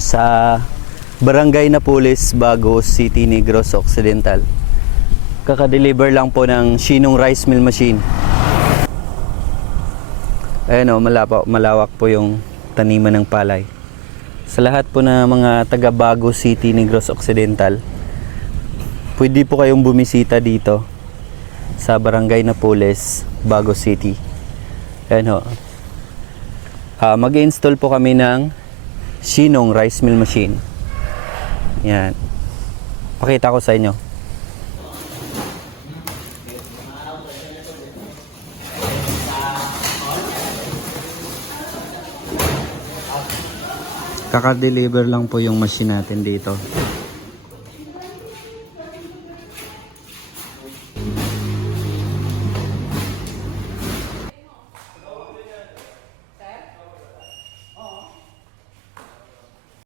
Sa Barangay Napoles, Bagos City, Negros Occidental. Kaka-deliver lang po ng Shinong Rice Mill Machine. Ayan o, malawak po yung taniman ng palay. Sa lahat po na mga taga Bagos City, Negros Occidental, pwede po kayong bumisita dito sa Barangay Napoles, Bagos City. Ayan o. Mag-install po kami ng Shinong Rice Mill Machine. Yan. Pakita ko sa inyo. Kaka-deliver lang po yung machine natin dito.